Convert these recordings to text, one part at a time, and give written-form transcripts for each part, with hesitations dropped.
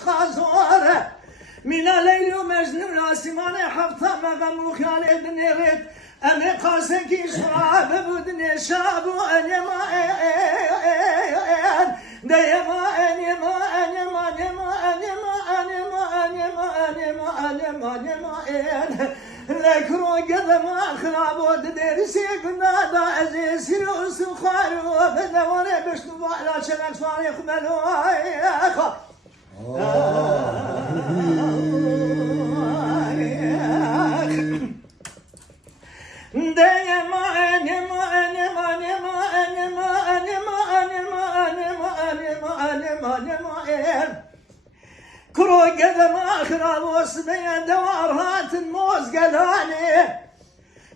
خازوره من ليل ومجنون آسمان حفظة مغم وخالد نيرت أمي قاسكي شراب بدني شاب وأنيما ديما أنيما أنيما أنيما أنيما أنيما أنيما أنيما أنيما لكرو قدم خراب ودرسي كنا دا عزيز سيروس وخارو بدوري بشنو على شنك صاريخ ملوخ ديما أنيما أنيما أنيما أنيما أنيما أنيما أنيما أنيما أنيما أنيما كرو قدم آخر وصبي دوارات الموز قلاني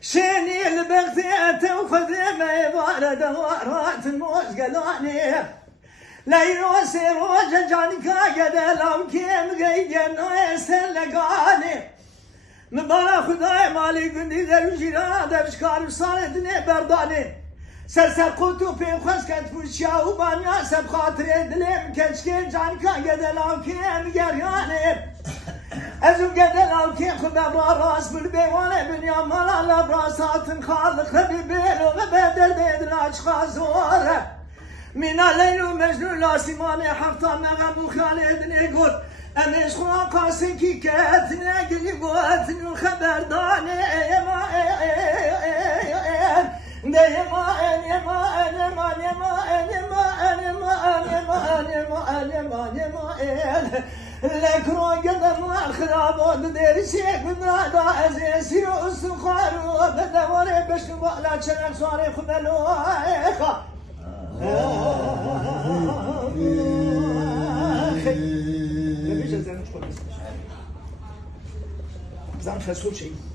شيني البغثية وخذيمة يبار دوارات الموز قلاني لا يوسي روجة جانكا قد لو كيم غيجن ويسلقاني مبارا خداي مالي قندي ذا الجيران ذا بشكار صاردني برداني سرسر قوتو في خسكت فوشيا وبانيا سب خاطري دلم كشكي جانكا قد لو كيم قرياني ازو قد لو كيم خباب راس بالبيواني بنيا مالا لبراسات خالق خبي بيلو مبادر بيدراج خازوره من الليل ومجنون لاسيماني حفظة مغم وخالد نيقول أمش خوا قاسكي كاتنا قلي قواتني وخبرداني يما ديما أنيما أنيما أنيما أنيما أنيما أنيما أنيما أنيما لكرو قدم خراب ودرسي كنا دا عزيز سيروس وخارو بدوري بشنو على شنك صاريخ ملوخ Zamknę słuchaj.